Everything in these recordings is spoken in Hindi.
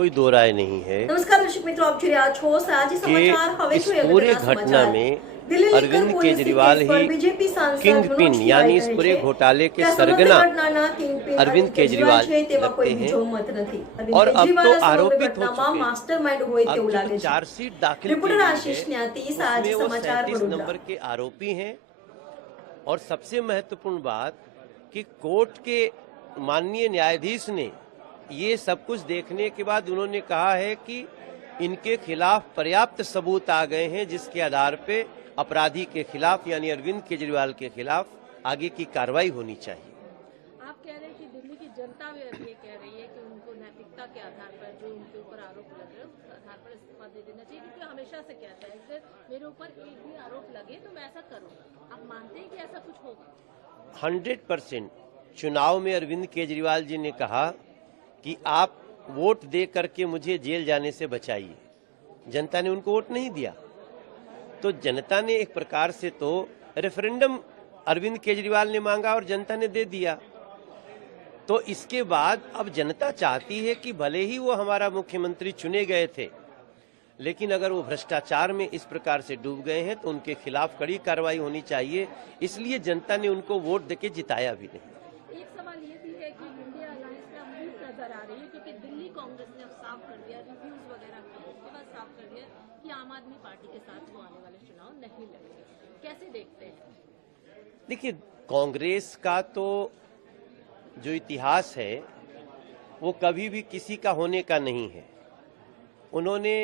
कोई दो राय नहीं है नमस्कार दर्शक મિત્રો, આપ જોઈ રહ્યા છો સાજી સમાચાર। હવે इस જોઈએ पूरे અગત્યના घटना સમાચાર। में Delhi liquor Arvind police Kejriwal case પર ही બીજેપી સાંસદ किंग पिन મનોજ यानी तिवारी इस કહે पूरे છે घोटाले के કે આ સમગ્ર सरगना ઘટનાના કિંગપિન अरविंद केजरीवाल છે તેવા लगते કોઈ हैं। બીજો મત નથી। અરવિંદ और अब तो કેજરીવાલ આ સમગ્ર आरोपित हो ઘટનામાં चुके मास्टरमाइंड હોય अब તેવું जो લાગે છે। चार्जशीट दाखिल की रिपोर्टर गई आशीष है न्याती, साझी उसमें वो समाचार 37 वडोदरा। नंबर के आरोपी हैं। और सबसे महत्वपूर्ण बात कि कोर्ट के माननीय न्यायाधीश ने ये सब कुछ देखने के बाद उन्होंने कहा है कि इनके खिलाफ पर्याप्त सबूत आ गए हैं, जिसके आधार पे अपराधी के खिलाफ यानी अरविंद केजरीवाल के खिलाफ आगे की कार्रवाई होनी चाहिए। आप कह रहे हैं कि दिल्ली की जनता भी ये कह रही है कि उनको नैतिकता के आधार पर जो उनके ऊपर आरोप लग रहे हैं उस आधार पर इस्तीफा दे देना चाहिए, क्योंकि हमेशा से कहता है अगर मेरे ऊपर एक भी आरोप लगे तो मैं ऐसा करूँ। आप मानते हैं कि ऐसा कुछ होगा? 100% चुनाव में अरविंद केजरीवाल जी ने कहा कि आप वोट दे करके मुझे जेल जाने से बचाइए। जनता ने उनको वोट नहीं दिया, तो जनता ने एक प्रकार से तो रेफरेंडम अरविंद केजरीवाल ने मांगा और जनता ने दे दिया। तो इसके बाद अब जनता चाहती है कि भले ही वो हमारा मुख्यमंत्री चुने गए थे, लेकिन अगर वो भ्रष्टाचार में इस प्रकार से डूब गए हैं तो उनके खिलाफ कड़ी कार्रवाई होनी चाहिए। इसलिए जनता ने उनको वोट देके जिताया भी नहीं। एक सवाल ये भी है कि इंडिया अलायंस में अब वीक नजर आ रही है, क्योंकि दिल्ली कांग्रेस ने अब साफ कर दिया, रिव्यूज वगैरह किए, उसके बाद साफ कर दिया कि आम आदमी पार्टी के साथ वो आने वाले चुनाव नहीं लड़ेंगे। कैसे देखते हैं? देखिए, कांग्रेस का तो जो इतिहास है वो कभी भी किसी का होने का नहीं है। उन्होंने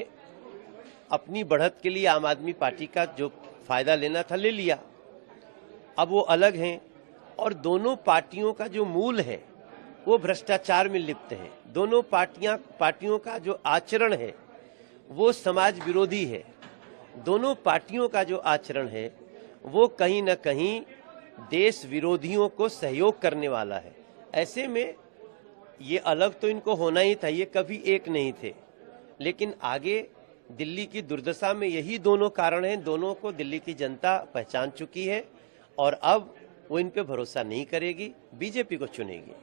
अपनी बढ़त के लिए आम आदमी पार्टी का जो फायदा लेना था ले लिया। अब वो अलग हैं और दोनों पार्टियों का जो मूल है वो भ्रष्टाचार में लिप्त है। दोनों पार्टियों का जो आचरण है वो समाज विरोधी है। दोनों पार्टियों का जो आचरण है वो कहीं न कहीं देश विरोधियों को सहयोग करने वाला है। ऐसे में ये अलग तो इनको होना ही था, ये कभी एक नहीं थे। लेकिन आगे दिल्ली की दुर्दशा में यही दोनों कारण हैं। दोनों को दिल्ली की जनता पहचान चुकी है और अब वो इन पे भरोसा नहीं करेगी, बीजेपी को चुनेगी।